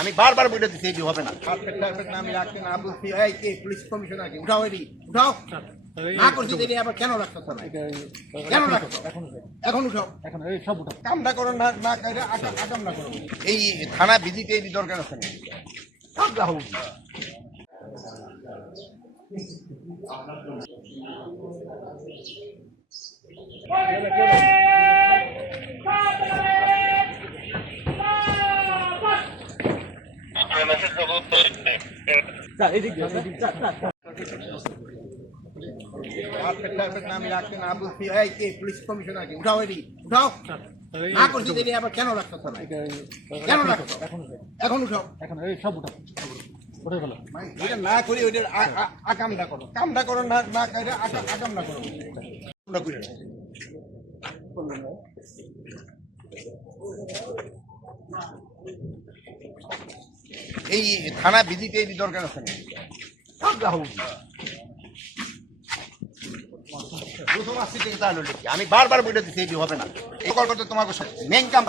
আমি বারবার বলে দিচ্ছি এই হবে না। আমি রাখতে না বলছি এই কে পুলিশ কমিশনার কি উঠাও, এটি উঠাও না করছি দিলে আবার কেন রাখতো না, কেন রাখতো এখন উঠাও, এখন এই সব উঠাও, কামটা করো না না কাইরা আকাম না করো। এই থানা ভিজিটে এই দরকার আছে না, সব রাহু আমি রাখতে না বলছি এই কে পুলিশ কমিশনার কি উঠাও, এটি উঠাও না করছি দিলে আবার কেন রাখতো না, কেন রাখতো এখন উঠাও, এখন এই সব উঠাও এটা না করি ওইটার আকামটা করো, কামটা করো না না কাইরা আকাম না করো। এই থানা ভিজিটে এই দরকার আছে না, সব রাহু আমি বারবার বলে দিচ্ছি এই হবে না। এই কল করতে তোমাকে মেন কাম